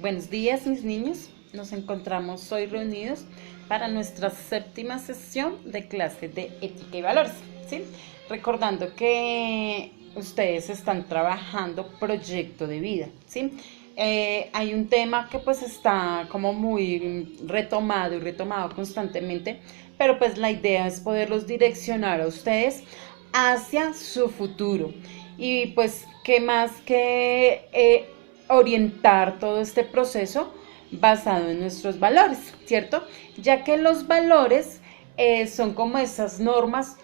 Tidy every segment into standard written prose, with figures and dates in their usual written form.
Buenos días, mis niños. Nos encontramos hoy reunidos para nuestra séptima sesión de clase de ética y valores, ¿sí? Recordando que ustedes están trabajando proyecto de vida, ¿sí? Hay un tema que pues está como muy retomado y retomado constantemente, pero pues la idea es poderlos direccionar a ustedes hacia su futuro. Y pues, ¿qué más que orientar todo este proceso basado en nuestros valores, ¿cierto? Ya que los valores son como esas normas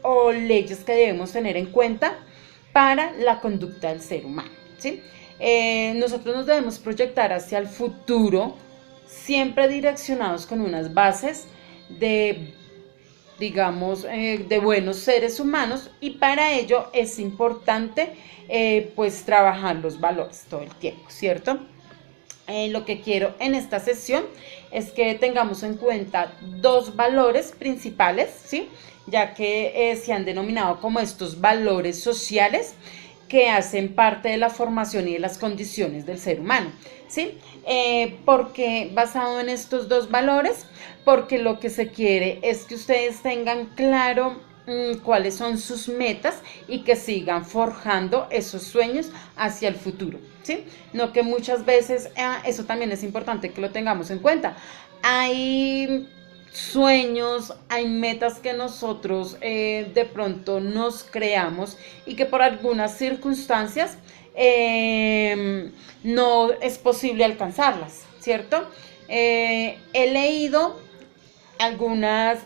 o leyes que debemos tener en cuenta para la conducta del ser humano, ¿sí? Nosotros nos debemos proyectar hacia el futuro, siempre direccionados con unas bases de digamos, de buenos seres humanos, y para ello es importante pues trabajar los valores todo el tiempo, ¿cierto? Lo que quiero en esta sesión es que tengamos en cuenta dos valores principales, ¿sí? Ya que se han denominado como estos valores sociales que hacen parte de la formación y de las condiciones del ser humano, ¿sí? Porque basado en estos dos valores, porque lo que se quiere es que ustedes tengan claro cuáles son sus metas y que sigan forjando esos sueños hacia el futuro, ¿sí? No que muchas veces, eso también es importante que lo tengamos en cuenta. Hay sueños, hay metas que nosotros de pronto nos creamos y que por algunas circunstancias no es posible alcanzarlas, ¿cierto? He leído algunas,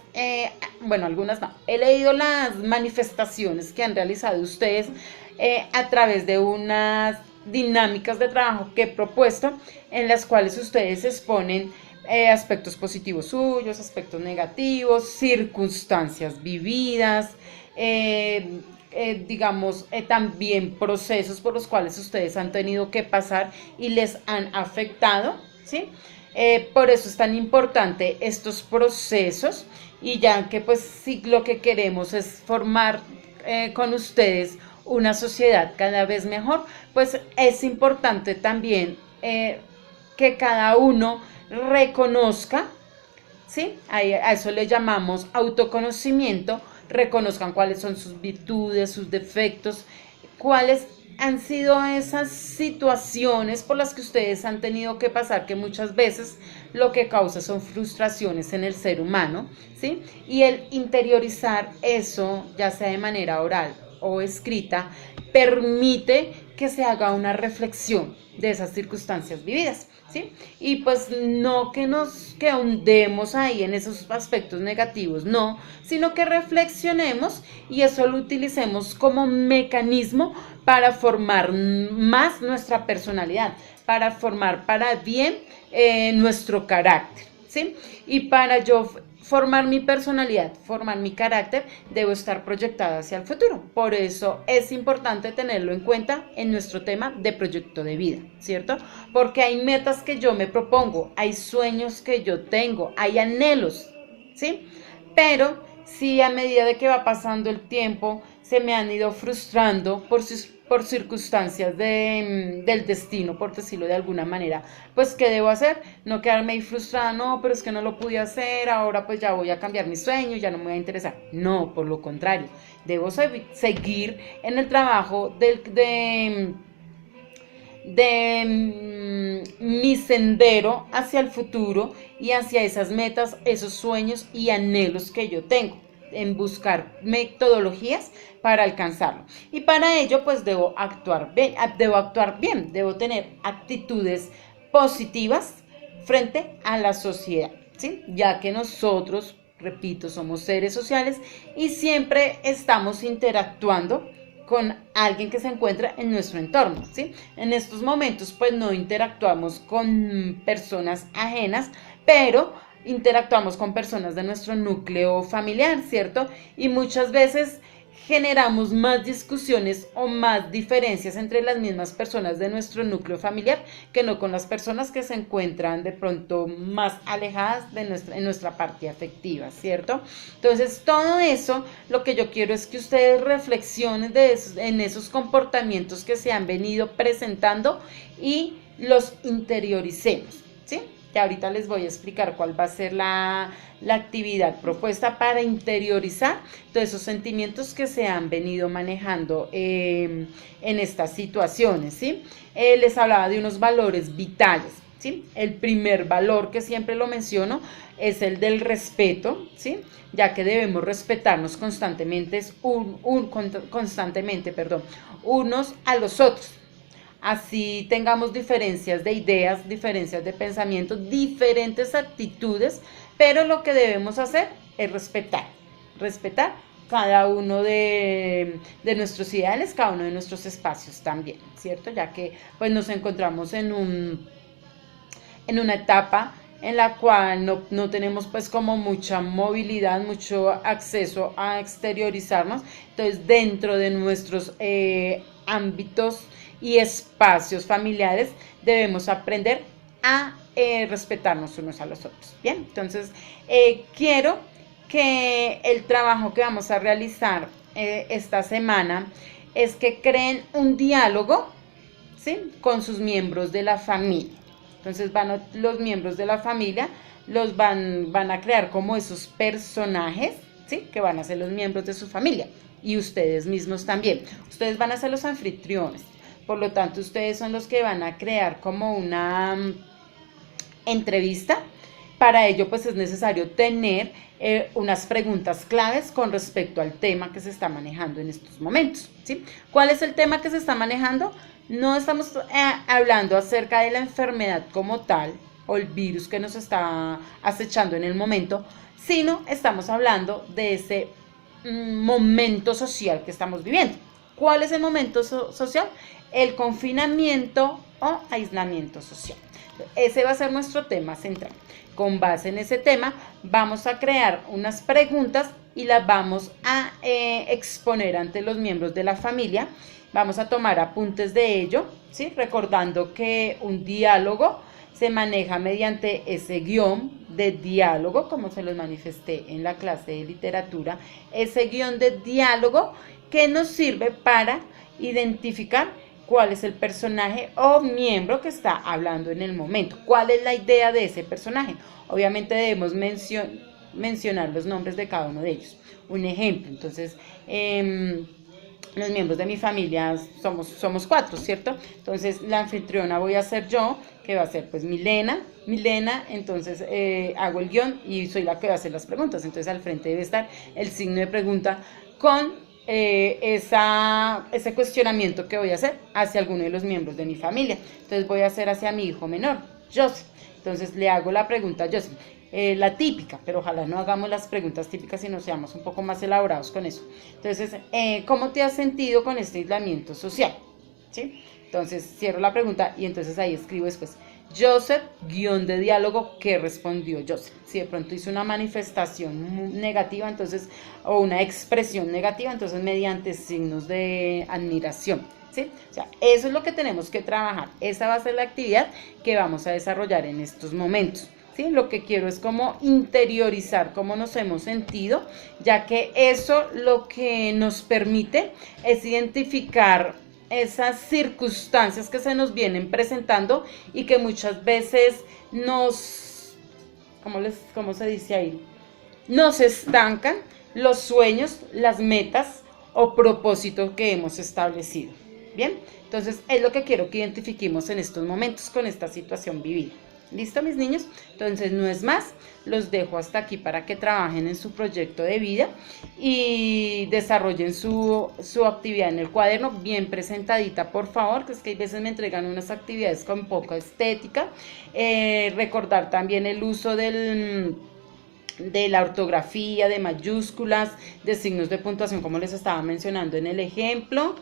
bueno, algunas no, he leído las manifestaciones que han realizado ustedes a través de unas dinámicas de trabajo que he propuesto, en las cuales ustedes exponen aspectos positivos suyos, aspectos negativos, circunstancias vividas, digamos, también procesos por los cuales ustedes han tenido que pasar y les han afectado, ¿sí? Por eso es tan importante estos procesos, y ya que pues sí lo que queremos es formar con ustedes una sociedad cada vez mejor, pues es importante también que cada uno reconozca, ¿sí? A eso le llamamos autoconocimiento, reconozcan cuáles son sus virtudes, sus defectos, cuáles han sido esas situaciones por las que ustedes han tenido que pasar, que muchas veces lo que causa son frustraciones en el ser humano, ¿sí? Y el interiorizar eso, ya sea de manera oral o escrita, permite que se haga una reflexión de esas circunstancias vividas, ¿sí? Y pues no que nos que hundemos ahí en esos aspectos negativos, no, sino que reflexionemos y eso lo utilicemos como mecanismo para formar más nuestra personalidad, para formar para bien nuestro carácter, ¿sí? Y para yo formar mi personalidad, formar mi carácter, debo estar proyectada hacia el futuro. Por eso es importante tenerlo en cuenta en nuestro tema de proyecto de vida, ¿cierto? Porque hay metas que yo me propongo, hay sueños que yo tengo, hay anhelos, ¿sí? Pero si a medida de que va pasando el tiempo se me han ido frustrando por circunstancias del destino, por decirlo de alguna manera, pues ¿qué debo hacer? No quedarme ahí frustrada, no, pero es que no lo pude hacer, ahora pues ya voy a cambiar mi sueño, ya no me voy a interesar. No, por lo contrario, debo seguir en el trabajo de mi sendero hacia el futuro y hacia esas metas, esos sueños y anhelos que yo tengo, en buscar metodologías para alcanzarlo. Y para ello, pues debo tener actitudes positivas frente a la sociedad, ¿sí? Ya que nosotros, repito, somos seres sociales y siempre estamos interactuando con alguien que se encuentra en nuestro entorno, ¿sí? En estos momentos pues no interactuamos con personas ajenas, pero interactuamos con personas de nuestro núcleo familiar, ¿cierto? Y muchas veces generamos más discusiones o más diferencias entre las mismas personas de nuestro núcleo familiar que no con las personas que se encuentran de pronto más alejadas en nuestra parte afectiva, ¿cierto? Entonces, todo eso, lo que yo quiero es que ustedes reflexionen en esos comportamientos que se han venido presentando y los interioricemos, ¿sí? Que ahorita les voy a explicar cuál va a ser la actividad propuesta para interiorizar todos esos sentimientos que se han venido manejando en estas situaciones, ¿sí? Les hablaba de unos valores vitales, ¿sí? El primer valor, que siempre lo menciono, es el del respeto, ¿sí? Ya que debemos respetarnos constantemente, constantemente, unos a los otros. Así tengamos diferencias de ideas, diferencias de pensamiento, diferentes actitudes, pero lo que debemos hacer es respetar cada uno de nuestros ideales, cada uno de nuestros espacios también, ¿cierto? Ya que pues nos encontramos en una etapa en la cual no tenemos pues como mucha movilidad, mucho acceso a exteriorizarnos. Entonces dentro de nuestros ámbitos y espacios familiares debemos aprender a respetarnos unos a los otros. Bien, entonces quiero que el trabajo que vamos a realizar esta semana es que creen un diálogo, ¿sí?, con sus miembros de la familia. Entonces los miembros de la familia van a crear como esos personajes, ¿sí?, que van a ser los miembros de su familia, y ustedes mismos también. Ustedes van a ser los anfitriones, por lo tanto ustedes son los que van a crear como una entrevista. Para ello pues es necesario tener unas preguntas claves con respecto al tema que se está manejando en estos momentos, ¿sí? ¿Cuál es el tema que se está manejando? No estamos hablando acerca de la enfermedad como tal o el virus que nos está acechando en el momento, sino estamos hablando de ese momento social que estamos viviendo. ¿Cuál es el momento social? El confinamiento o aislamiento social. Ese va a ser nuestro tema central. Con base en ese tema vamos a crear unas preguntas y las vamos a exponer ante los miembros de la familia. Vamos a tomar apuntes de ello, ¿sí?, recordando que un diálogo se maneja mediante ese guión de diálogo, como se los manifesté en la clase de literatura, ese guión de diálogo que nos sirve para identificar cuál es el personaje o miembro que está hablando en el momento, cuál es la idea de ese personaje. Obviamente debemos mencionar los nombres de cada uno de ellos. Un ejemplo, entonces, los miembros de mi familia somos 4, ¿cierto? Entonces la anfitriona voy a ser yo, que va a ser pues Milena, entonces hago el guión y soy la que va a hacer las preguntas. Entonces al frente debe estar el signo de pregunta con ese cuestionamiento que voy a hacer hacia alguno de los miembros de mi familia. Entonces voy a hacer hacia mi hijo menor, Joseph. Entonces le hago la pregunta a Joseph, la típica, pero ojalá no hagamos las preguntas típicas, sino seamos un poco más elaborados con eso. Entonces, ¿cómo te has sentido con este aislamiento social? ¿Sí? Entonces cierro la pregunta y entonces ahí escribo después Joseph, guión de diálogo, ¿qué respondió Joseph? Si de pronto hizo una manifestación negativa, entonces, o una expresión negativa, entonces mediante signos de admiración, ¿sí? O sea, eso es lo que tenemos que trabajar. Esa va a ser la actividad que vamos a desarrollar en estos momentos, ¿sí? Lo que quiero es como interiorizar cómo nos hemos sentido, ya que eso lo que nos permite es identificar esas circunstancias que se nos vienen presentando y que muchas veces ¿cómo se dice ahí? Nos estancan los sueños, las metas o propósitos que hemos establecido. Bien, entonces es lo que quiero que identifiquemos en estos momentos con esta situación vivida. ¿Listo, mis niños? Entonces no es más, los dejo hasta aquí para que trabajen en su proyecto de vida y desarrollen su actividad en el cuaderno bien presentadita, por favor, que es que hay veces me entregan unas actividades con poca estética. Recordar también el uso de la ortografía, de mayúsculas, de signos de puntuación, como les estaba mencionando en el ejemplo.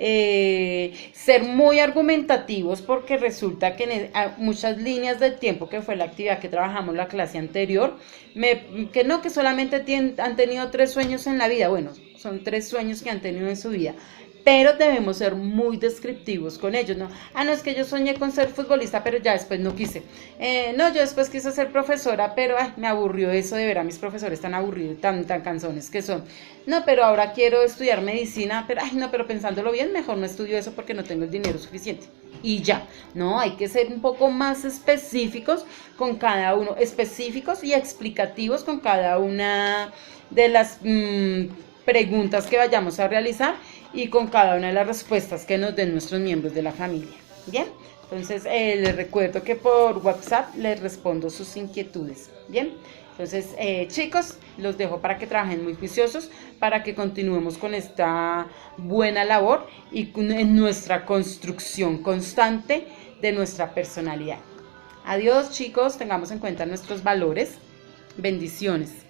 Ser muy argumentativos, porque resulta que muchas líneas del tiempo, que fue la actividad que trabajamos la clase anterior, que solamente han tenido 3 sueños en la vida. Bueno, son 3 sueños que han tenido en su vida, pero debemos ser muy descriptivos con ellos, ¿no? Ah, no, es que yo soñé con ser futbolista, pero ya después no quise. No, yo después quise ser profesora, pero ay, me aburrió eso de ver a mis profesores tan aburridos, tan cansones que son. No, pero ahora quiero estudiar medicina, pero ay, no, pero pensándolo bien, mejor no estudio eso porque no tengo el dinero suficiente. Y ya, no, hay que ser un poco más específicos con cada uno, específicos y explicativos con cada una de las preguntas que vayamos a realizar y con cada una de las respuestas que nos den nuestros miembros de la familia. Bien, entonces les recuerdo que por WhatsApp les respondo sus inquietudes. Bien, entonces chicos, los dejo para que trabajen muy juiciosos, para que continuemos con esta buena labor y en nuestra construcción constante de nuestra personalidad. Adiós chicos, tengamos en cuenta nuestros valores. Bendiciones.